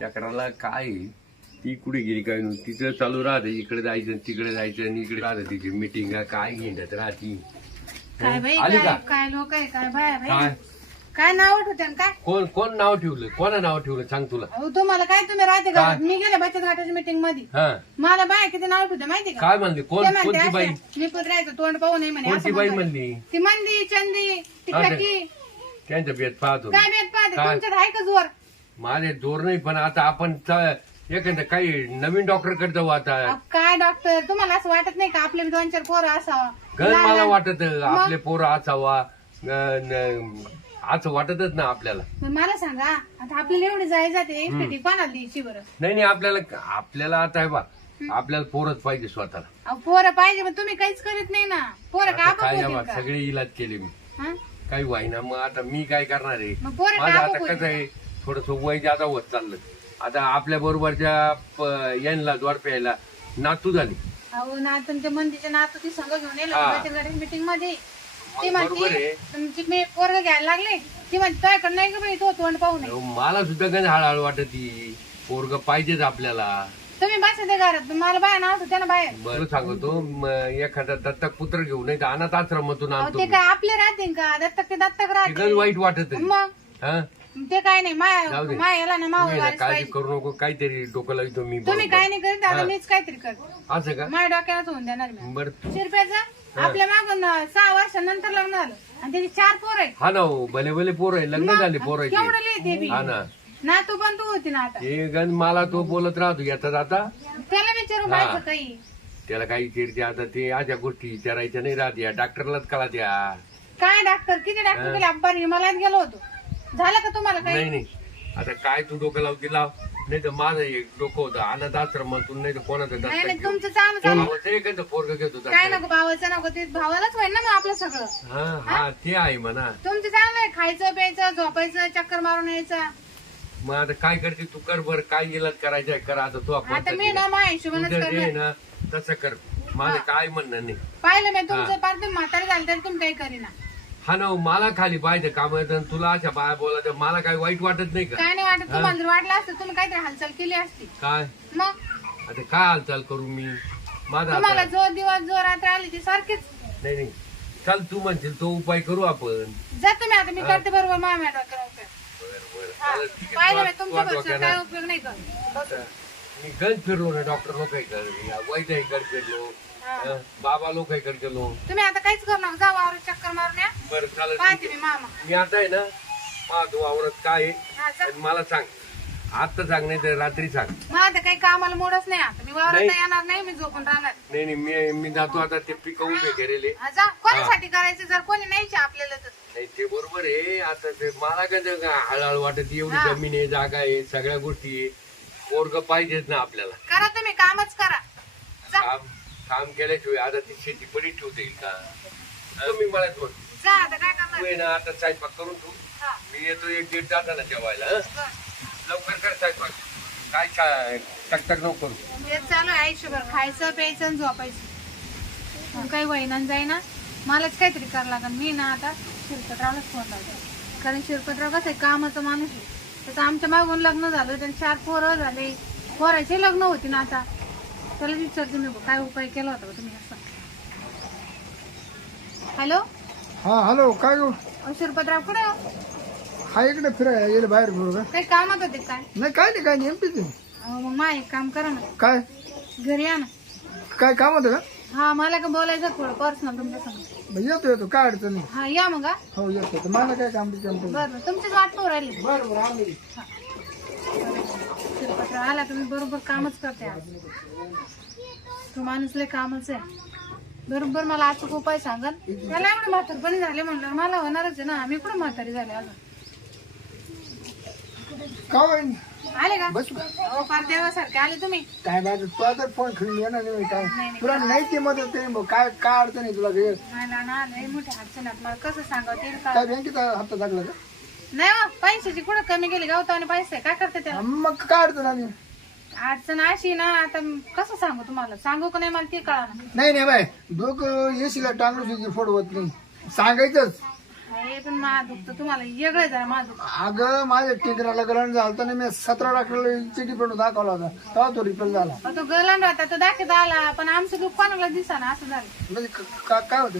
चक्राला काय? ती कुठे गेली काय नव्हती तिचं चालू राहते इकडे जायचं तिकडे जायचं आणि इकडे राहतं तिची मिटिंग काय घेण्यात राहती? काय बाई आली काय का? काय लोक आहे? काय बाय काय बाई? काय? नाव होते काय? कोण कोण नाव ठेवलं? कोणा नाव ठेवलं? सांग तुला. अहो तुम्हाला काय तुम्ही राहते काय? का मी गेले बचत गटाच्या मीटिंगमध्ये हा. मला बाय किती नाव ठेवते माहिती का? काय म्हणली? कोण ते म्हणते कोणती बाई? असे, मी पुत्रायचं तोंड पाहू नये म्हणे कोणती असं बाई म्हणतात. म्हणली? ती मंदी चंदी ती हा, ते- पाहतो. काय बेत पाहते? काय? तुमच्यात आहे का जोर? माझे जोर नाही पण आता आपण च- एखादं काही नवीन डॉक्टरकडे जाऊ आता. अहो, काय डॉक्टर तुम्हाला असं वाटत नाही का आपले दोन चार पोरं असावं? लहान- मला वाटत आपले पोरं असावा. न- न- असं वाटतच ना आपल्याला. मग मला सांगा आता आपल्याला एवढे जाय जाते एकटी कोणाला द्यायची बरं? नाही नाही आपल्याला आपल्याला आता आहे बा आपल्याला पोरच पाहिजे स्वतःला. अहो, पोरं पाहिजे पण तुम्ही काहीच करीत नाही ना. पोरं आता काय बा, का? सगळे इलाज केले मी? काही वाईना मग आता मी काय करणार आहे? मग पोरं माझं आता कसं आहे? थोडस वय जादा होत चाललं. आता आपल्या बरोबरच्या यांना द्वार प्यायला नातू झाली. अहो ना तुमच्या मंदीच्या नातू ती संघ घेऊन येईल. मीटिंगमध्ये. ती म्हणते. तुमची मी पोरग घ्यायला लागले. ती म्हणते तुझ्याकडे नाही का बाई तो तोंड पाहू नये अहो, मला सुद्धा गण हळूहळू वाटत. ती पोरग पाहिजेच आपल्याला. तुम्ही बसा ते घरात. मला बाय नाव होतं ना बाहेर बरं सांगतो एखादा दत्तक पुत्र घेऊन नाही अनाथ आश्रमातून आणतो ते. काय आपले राहतील का? दत्तक ते दत्तक ते गण राहते वाईट वाटत. मग? हा? ते काय नाही माया जाऊ दे. मायाला ना माव तुम्ही ना वारीस काळजी पाहिजे. करू नको काहीतरी डोकं लावतो मी तुम्ही बरोबर. काय नाही करीत आता मीच काहीतरी करते. असं का? माझ्या डोक्यालाच होऊन देणार मी. बरं. शिरप्याचं आपल्या मागून अं, सहा वर्षानंतर लग्न झालं. आणि त्याची चार पोर आहेत. हा ना हो, भले भले पोर आहे लग्न झाले पोरायचे केवढं लिहिते ते? बी हा ना. ना तू पण तू होती ना आता. हे गण मला तो बोलत राहतो याचा आता. त्याला विचारू हा. पाहिजे काही त्याला काही चिरते आता ते अशा गोष्टी विचारायच्या नाही राहत या. डॉक्टरलाच कळा द्या काय डॉक्टर? किती डॉक्टर गेले आपण हिमालयात गेलो होतो. झालं का तुम्हाला काही? नाही नाही. आता काय तू डोकं लावती लाव नाही तर माझं एक डोकं होतं. अनाथ आश्रमातून नाही तर कोणाचं नाही नाही दत्तक तुमचं चांगलं चालू भावाचं एखादं पोरग घेत होता काय नको भावाचं नको. ते भावालाच होईल ना मग आपलं सगळं. हा हा ते आहे म्हणा. तुमचं चांगलं आहे. खायचं प्यायचं झोपायचं चक्कर मारून यायचं. मग आता काय करते तू? कर बर. काय इलाज करायचा कर आता तू आपण आता मी ना माझ्या हिशोबानेच तुझं करणार. जे ना. तसं कर. माझं काय म्हणणं नाही. पाहिलं मी तुमचं पार तुम्ही म्हातारे झालं तरी तुम्ही काही करीना. हा ना हो, मला खाली पाहिजे काम तुला अशा बाया बोलायचं मला काय वाईट वाटत नाही का? काय नाही वाटत तुम्हाला जर वाटलं असतं तुम्ही काहीतरी हालचाल केली असती. काय? मग? आता काय हालचाल करू मी? माझा तुम्हाला जो दिवस जो रात्र आली ती सारखीच. नाही नाही. चल तू म्हणशील तो उपाय करू आपण. जा तुम्ही आता मी करते बरोबर डॉक्टर ठीक आहे. पाहिलं मी तुमच्या काय उपयोग नाही करत. मी गंज फिरलो ना डॉक्टर वैद्यकडे फिरलो. बाबा लोकांकडे गेलो तुम्ही आता काहीच करू नका. जा वावर चक्कर मारून या बरं चालेल. ठीक पाहते आहे. मी मामा. मी आता आहे ना पाहतो आवरत काय आहे. हा आणि मला सांग. आता सांग नाही तर रात्री सांग. मग आता काही कामाला मोडच नाही. आता मी वावरात नाही. येणार नाही मी झोपून राहणार. नाही नाही मी मी जातो आता ते पिकं उभे करेले हा, जा. कोणासाठी करायचं? जर कोणी नाहीच आपल्याला तर. नाही ते बरोबर आहे. आता ते मला काय ते का हळूहळू वाटत एवढी हा. जमीन आहे जागा आहे सगळ्या गोष्टी आहे. पोरग पाहिजेच ना आपल्याला. करा तुम्ही कामच करा. जा. काम काम केल्याशिवाय आता ती शेती पडी ठेवता येईल का तुम्ही मला दोन जा आता काय तू करणार ना आता स्वयंपाक करून तू हा, मी येतो एक दीड तासाला जेवायला हं? लवकर कर स्वयंपाक. काय छा- टकटक नको करू. चालू आहे आयुष्यभर खायचं प्यायचं आणि झोपायचं. मग काही वहिनान जाईना. मलाच काहीतरी करावं लागेल. मी ना आता शिरपतरावलाच फोन लावते. कारण शिरपतराव कसं आहे कामाचा माणूस आहे. त्याचं आमच्या मागून लग्न झालं त्यांनी चार पोरं झाले. पोराचे लग्न होती ना आता. त्याला विचारते मी काय उपाय केला होता का तुम्ही असं? हॅलो? हा हॅलो काय गो? शिरपतराव कुठे? हो? इकडे फिरायला येईल बाहेर बरोबर काही कामात होते काय? नाही काय नाही काय नाही एमपीच. अहो, मग मा एक काम करा ना. काय? घरी या ना. काय काम होतं का हा मला का बोलायचं थोडं पर्सनल तुमच्या संग. बरं, येतो येतो काय अडचण नाही. हा या मग हा. हो येतो येतो. मला काय काम काम बरं बरं. तुमचीच वाट पाहू राहिली. बरं बरं आम्ही आला तुम्ही बरोबर कामच करते आज. तो माणूस लय कामच आहे. बरोबर मला अचूक उपाय सांगाल त्याला एवढे म्हातारपणी झाले म्हणलं मला होणारच आहे ना. मी कुठं म्हातारी झाले अजून? का होईन आले का? बस हो फार देवासारखे आले तुम्ही. काय बाय तुला तर फोन खेळून येणार नाही काय. तुला नाही ती मदत काय काय अडचण आहे तुला? काय मला ना लय मोठे अडचणात. मला कसं सांगावं ते काय बँकेचा हप्ता टाकला का? नाही हो, पैशाची कुठं कमी गेली गावताने पैसे. काय करते त्याला? मग काय अडचण आली? अडचण अशी ना आता कसं सांगू तुम्हाला? सांगू का नाही मला ते कळा नाही नाही बाय डोकं येशीला टांगडू फोड होत नाही. सांगायचंच. आहे पण मा दुखतं. तुम्हाला वेगळं जरा मा दुखतं. अगं माझ्या टिकराला गरण झालं ना मी सतरा डॉक्टरला चिठी पण दाखवला होता. तेव्हा तो रिपेअर झाला. अहो, तो गलन राहता तो दाखवत आला. पण आमचं दुःख कोणाला दिसा ना असं झालं. म्हणजे क- का- काय होतं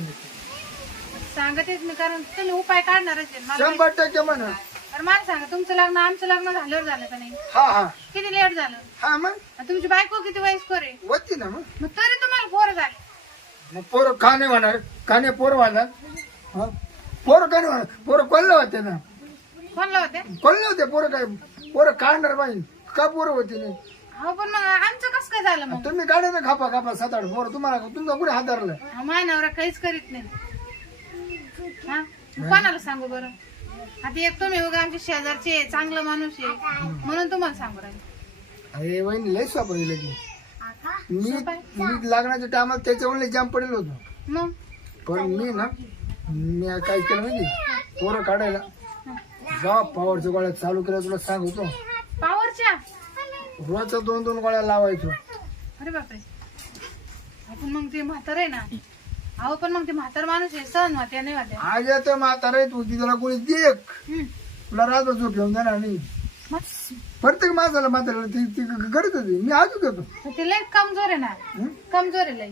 सांगतेच मी कारण तुम्ही उपाय काढणारच आहे मला शंभर टक्के म्हण. मला सांगा तुमचं लग्न आमचं लग्न झाल्यावर झालं का नाही? हा हा. किती लेट झालं? हा मग? आणि तुमची बायको किती वयस्कर आहे? होती ना मग? मग तरी तुम्हाला पोरं झाले. मग पोरं का नाही म्हणणार का नाही पोरं हा? पोरं का नाही म्हणणार पोरं कोल्हे होते ना. कोणला होते? कोल्हे होते पोरं काय? पोरं काढणार पाहिजे का पोरं होती नाही? हो पण मग आमचं कसं काय झालं मग? तुम्ही काढे ना खापा खापा सात आठ पोरं. तुम्हाला तुमचा कुठे हातारलं हा, माझ्या नवरा काहीच करीत नाही. हा? कोणाला सांगू बरं? आता एक तुम्ही उगा आमच्या शेजारचे आहे, चांगलं माणूस आहे. म्हणून तुम्हाला सांगू राहिले. अरे वहिनी लय सापडली की मी. मी लागण्याच्या टायमाला त्याच्यावर जाम पडेल होतो. मग? पण मी ना मी काय केलं माहिती पोरं काढायला. जेव्हा पॉवरच्या गोळ्या चालू केल्या तुला सांगतो. पावरच्या रोजच्या दोन दोन गोळ्या लावायचो. अरे बापरे. आपण मग ते म्हातार आहे ना अहो पण मग ते म्हातार माणूस आहे सहन होत्या नाही होत्या आज येतो म्हातारा तू तिला कोणी देख. हम्म. तुला रात्र झोप घेऊन देणार नाही. मग प्रत्येक माणसाला म्हातारा ती ती करत होती. मी आजच देतो तर ते लय कमजोर आहे ना. हं? कमजोर आहे लय.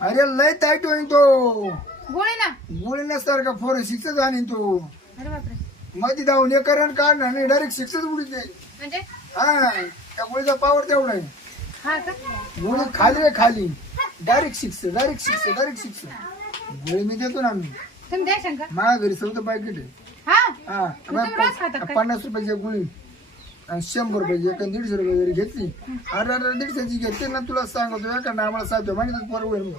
अरे लय टाईट होईन तो. गोळी ना. गोळी नसतार फोर शिक्षच आणीन तो. अरे बापरे. मध्ये धावून एक करण काढणार नाही डायरेक्ट शिक्षच उडीत नाही म्हणजे? हा त्या गोळीचा पावर तेवढा आहे. हा का? गोळी खाली आहे खाली. Direct six direct six direct six गोळी मी देतो ना मी तुम्ही द्याल का माझ्या घरी चौथं पॅकेट आहे. हा? हा मग तुम्ही रोज खाता काय? पन्नास रुपयाची एक गोळी. आणि शंभर रुपयाची एक आणि दीडशे रुपये जरी घेतली अरे अरे दीडशेची घेतली ना तुला सांगतो एका आम्हाला साधतो म्हणजे पोर होईल मग.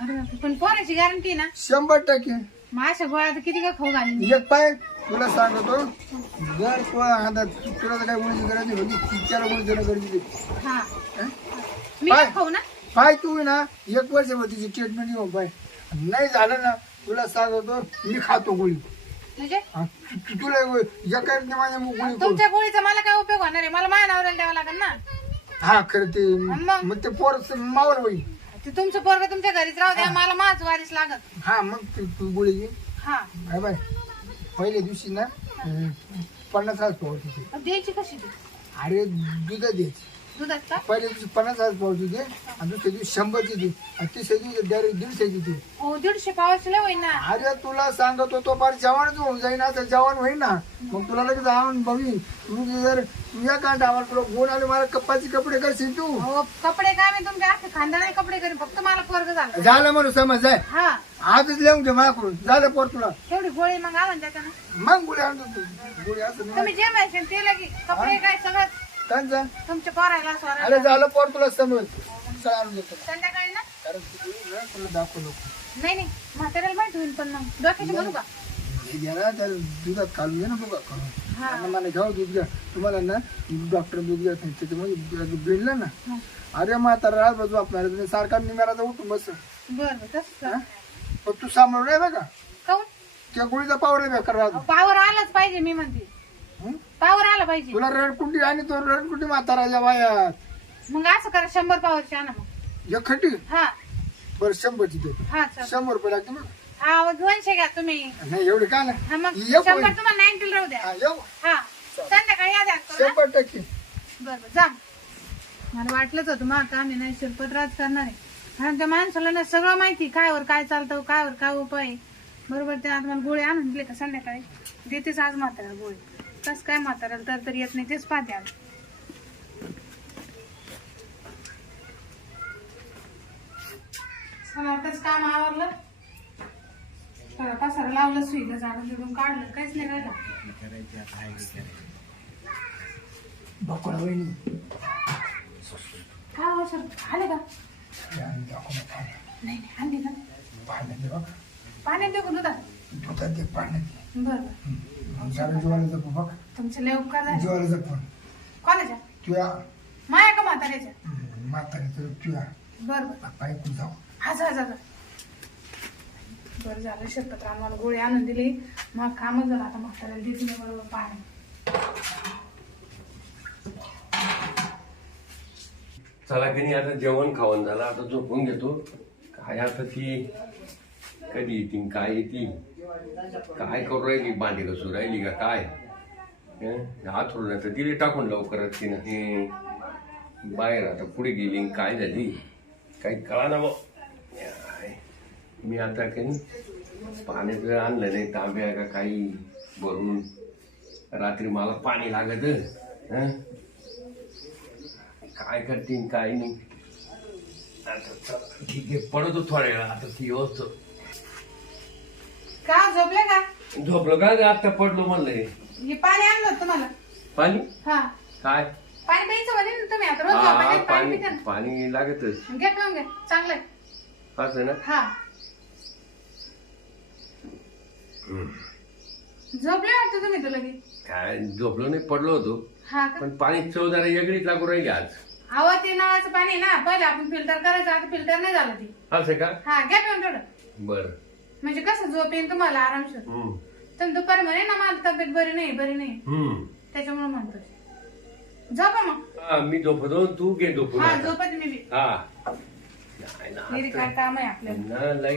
अरे बापरे. पण पोराची गॅरंटी ना? शंभर टक्के. मग अशा गोळ्या तर किती का खाऊ घाली एक पाय तुला सांगतो जर तुला हातात तुला तर काय गोळीची गरज होती तिच्याला गोळी देणं गरजेची. हा? मी खाऊ ना? पाय तू ना एक वर्ष तिची ट्रीटमेंट घेऊन पाय. नाही झालं ना तुला सांगतो मी खातो गोळी. म्हणजे? हा, तु- तु- तुला एका माझ्या गोळी करू. तुमच्या गोळीचा मला काय उपयोग होणार आहे? मला माझ्या नवऱ्याला द्यावं लागेल ना? हा खरं ते मग? मग ते पोर मावर होईल. ते तुमचं पोरग तुमच्या घरीच राहू द्या मला माझ वारीस लागत हा मग तू तू गोळी घे. हा. काय बाय. पहिल्या दिवशी ना अं, पन्नास हजार होते अहो, द्यायची कशी ती? अरे दुधा द्यायची. पहिल्या दिवशी पन्नास हजार पावत होते आणि दुसऱ्या दिवशी शंभरची दी आणि तिसऱ्या दिवशी डायरेक्ट दीडशेची दी हो दीडशे पावाची लय ना अरे तुला सांगतो तो फार जवानच होऊन जाईन आता जवान होईन. ना मग तुला लगेच आवड बघी. तू जर तुझ्या का डावाल तुला गुण आले मला कप्पाचे कपडे करशील तू. हो कपडे काय मी तुमच्या अख्खे खानदानी कपडे करीन फक्त मला पोरग झालं. झालं म्हणून समज आहे हा. आजच लिहून घे माझ्याकडून. झालं पोर तुला. तेवढी गोळी मग आणून ना मग गुढी आणतो तू. असं. तुम्ही जे माहिती ते लगी. कपडे काय सगळं त्यांचा तुमच्या पोरायला स्वरा अरे झालं पोर तुला समज आणून देतो. संध्याकाळी ना? कारण तू ना तुला दाखवलो नाही नाही. म्हाताऱ्याला माहिती होईल पण मग. डोक्याची म्हणू का? हे घ्या ना त्या दुधात काढून घे ना बघा हा. आणि मला घ्यावं दूध घ्या. तुम्हाला ना डॉक्टर दूध घ्या त्याच्यामध्ये भिडलं ना. हा. अरे म्हातारा रात बाजू आपल्याला तुम्ही सारखा निम्याला उठून बस. बरं बरं तसंच करा. पण तू सांभाळून नाही बघा. काहून त्या गोळीचा पावर आहे बेकार राहतो. पावर आलाच पाहिजे मी म्हणते. हं? पावर आला पाहिजे. तुला रडकुंडी आणि तो रडकुंडी म्हाताराच्या वायात मग असं करा शंभर पावरची आणा मग. एक खट्टी हा. बरं शंभरची देतो हा चल. शंभर रुपये लागते मग हा दोनशे घ्या तुम्ही. नाही एवढे काय नाही? हा मग शंभर. तुम्हाला नाईन्टी राहू द्या. हा, येऊ. हा. संध्याकाळी या द्या? शंभर टक्के. बरं जा. मला वाटलंच होतं मग का मी नाही शिरपत राज करणार आहे. कारण त्या माणसाला ना सगळं माहिती कायवर काय चालतं कायवर काय उपाय आहे. बरोबर ते आज मला गोळी आणून दिले का संध्याकाळी? देतेच आज म्हाताऱ्याला गोळी कस काय म्हाताऱ्याला तर तर येत नाही तेच पाहते काम आवरलं. पसारा लावलं सुईला जाणून काढलं काहीच नाही राहिलं. बकोळा वहिनी. काय हो सर? आले का. नाही नाही आणली का पाण्यात. पाण्यात देऊ का दुधात? दुधात ते पाण्यात दे. बरं सारं जीवाला जपू बघ. तुमचे लय उपकार झाले. जीवाला जपून कोणाच्या तुया. माया का म्हाताऱ्याच्या तुया. बरं बरं. जाऊ. हा जा जा जा. बरं झालं शपथ आम्हाला गोळी आणून दिली. मग कामच झालं आता म्हाताऱ्याला देते मी बरोबर पाणी. चला की नाही आता जेवण खावण झालं आता झोपून घेतो. काय आता ती कधी येतील काय येतील? काय करू राहिली? बांधी कसू राहिली का? काय? हातरून तर दिले टाकून लवकरच तिनं हे? बाहेर आता पुढे गेली काय झाली? काही कळा ना मी आता काही पाण्याचं आणलं नाही तांब्या का काही भरून. रात्री मला पाणी लागत. काय करतीन काय नाही. आता ठीक आहे पडतो थोड्या वेळा आता ती व्यवस्था का झोपले का? झोपलो का आता पडलो म्हणलंय. हे पाणी आणलं होतं तुम्हाला? पाणी? हा. काय? पाणी प्यायचं म्हणे ना तुम्ही आता रोज हा झोपायला पाणी पाणी पिता ना. पाणी लागतच घ्या पिऊन घ्या चांगलंय. असं ना? हा. झोपले वाटतं तुम्ही तर लगे काय झोपलो नाही पडलो होतो. हा का? पण पाणी चव जरा वेगळीच लागू राहिली आज. हवा ते नळाचं पाणी ना पहिले आपण फिल्टर करायचं आता फिल्टर नाही झालं ते. असं का? हा घ्या पिऊन थोडं. बर. म्हणजे कसं झोप येईल तुम्हाला आरामशीर? तुम्ही दुपारी म्हणे ना मला तब्येत बरी नाही बरी नाही. त्याच्यामुळे म्हणतो झोपा मग. मी झोपतो तू घे झोपून हा आता. झोपत मी बी. हा. नाही ना, आता- काय काम आहे आपल्याला? ना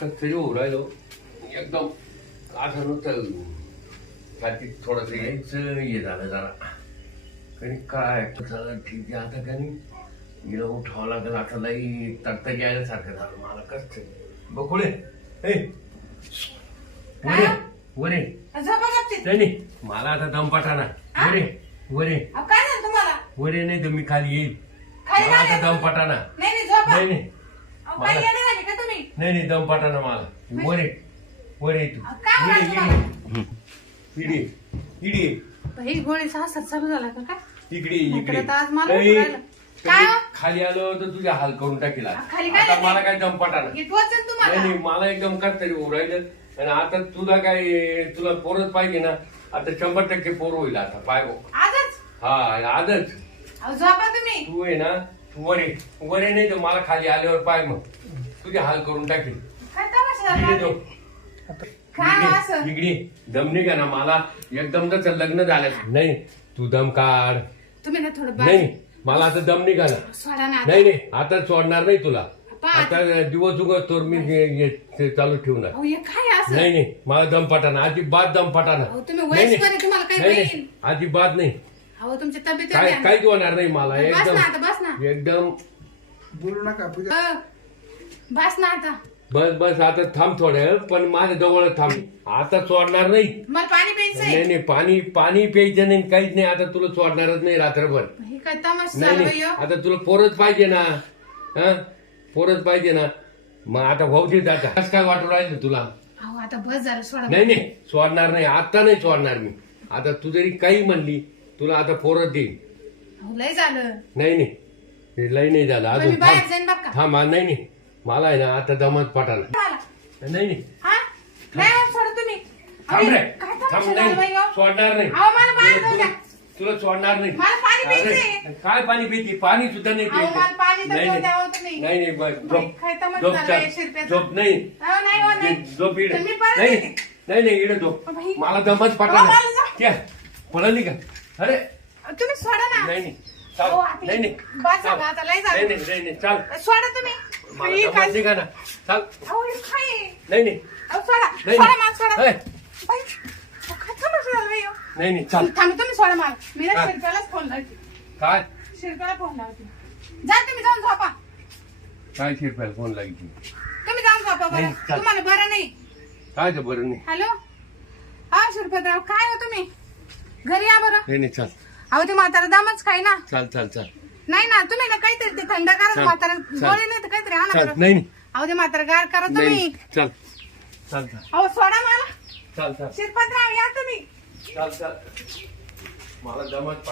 कसं होऊ राहिलो. एकदम असं नव्हतं रात्री थोडस यायचं हे झालं जरा. कधी काय? ठीक आहे आता कधी उठावं लागेल आता लई तरता यायला सारखं झालं मला कस बकुळे ए वरे वरे. झोपा. नाही नाही मला आता दमपाटा ना वरे वरे. अहो, काय झालं तुम्हाला? वरे नाही तर मी खाली येईल. खाली मला आता झालं? दमपाटा ना नाही नाही झोपा. नाही नाही. अहो, काय मला- येणे झाले का तुम्ही? नाही नाही दम पाठाना मला. वर ये वर ये तू. अहो, काय इडी, इडी. इडी इडी. बाई गोळी सासर चालू झाला का काय? इकडे इकडे. तर आज मला. काय हो? खाली आलो तर तुझ्या हाल करून टाकील आज. खाली काय आता नाही? मला काय दम पाठाना हे टोचन नाही तुम्हाला. नाही मला एकदम कस तरी राहिलं आणि आता तुला काय तुला पोरच पाहिजे ना आता शंभर टक्के पोर होईल आता पाय गो. आजच? हा आजच. अहो झोपा तुम्ही. तू आहे ना तू वर वर नाही तर मला खाली आल्यावर पाय मग. तुझे हाल करून टाकील. काय तमाशा इकडे झाला? तो. काय हो असं? इकडे. दम नाही का ना मला. एकदम जर लग्न झालं. नाही तू दम काढ. तुम्ही ना थोडं नाही मला आता दम नाही घाला सोडा ना आता. नाही नाही आता सोडणार नाही तुला. आता दिवस उगत तर मी हे- हे- ते चालू ठेवणार अहो हे काय असं? नाही नाही मला दम पाठाना अजिबात दम पाठाना अहो तुम्ही नाही, वयस्कर नाही. आहे, तुम्हाला काही नाही होईल नाही अजिबात नाही. अहो तुमच्या तब्येत काय काहीच होणार नाही मला बस एकदम. ना आता बस ना. एकदम. बोलू नका पूजा. अ, बस ना आता. बस बस आता थांब वेळ, पण माझ्या जवळ थांब. आता सोडणार नाही. मला पाणी प्यायचंय. नाही नाही पाणी पाणी प्यायचं नाही काहीच नाही. आता तुला सोडणारच नाही रात्रभर. हे काय तमाशा नाही नाही. हो? आता तुला पोरच पाहिजे ना. हा? पोरच पाहिजे ना. मग आता भाऊची आता कसं काय वाटू राहिलं तुला? अहो आता बस झालं सोडा नाही नाही. सोडणार नाही. आता नाही सोडणार मी. आता तू जरी काही म्हणली तुला आता पोरच देईल अहो लय झालं. नाही नाही. हे लय नाही झालं. मी अजून बाहेर थांब. जाईन बघ का. थांब हा, नाही नाही. मला आहे ना आता दमत मला नाही नाही. हा? नाही हो, सोडा तुम्ही. थांब रे. काय थांब बाई, हो? सोडणार नाही. अहो, मला बाहेर जाऊ द्या. तुला सोडणार नाही. मला पाणी प्यायचंय. अरे, काय पाणी पिती? पाणी सुद्धा नाही अहो, मला पाणी तर नाही पिऊ हो नाही. नाही नाही बस बाई, झोप. झोप चाल. शिरप्याचा? झोप नाही. अहो, नाही हो, नाही. झोप इकडे तुम्ही परत नाही. येते. नाही नाही इकडे झोप. बाई. मला दमच अहो. क्या? पळाली का? अरे. अहो, तुम्ही सोडा ना. नाही नाही. चाल. अहो, आता नाही नाही. बस चाल. झालं, आता लय झालं. नाही नाही नाही नाही. चाल. सोडा तुम्ही. मला ना? नाही नाही. नाही चाल. तुम्ही सोडा मला मी ना हा. शिरप्यालाच फोन लावते. काय? शिरप्याला फोन लावते. जा तुम्ही जाऊन झोपा. काय फोन तुम्ही जाऊन झोपा बरं. नाही, चाल. तुम्हाला बरं नाही. काय तर बरं नाही? हॅलो? हा शिरपतराव काय हो तुम्ही? घरी या बरं. नाही नाही चाल. अहो ते म्हातारा दामच काय ना. चाल चाल चाल. नाही ना तुम्ही ना काहीतरी ते थंड करा म्हातारा. गोळी नाही तर काहीतरी आणा चाल बरं. नाही नाही. अहो ते म्हातारा गार करा तुम्ही. नाही. चाल. चाल चाल. अहो सोडा मला. चाल चाल. शिरपतराव या तुम्ही. चाल चाल. मला जमत